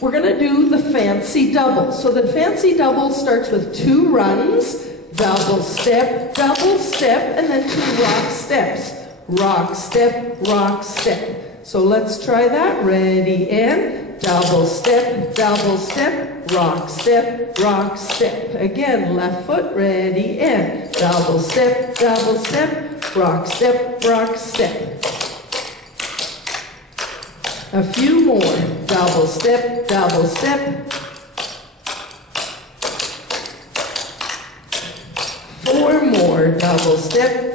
We're going to do the fancy double. So the fancy double starts with 2 runs, double step, and then 2 rock steps. Rock, step, step. So let's try that. Ready, and double step, rock, step. Again, left foot, ready, and double step, rock, step. A few more. Double step. 4 more. Double step.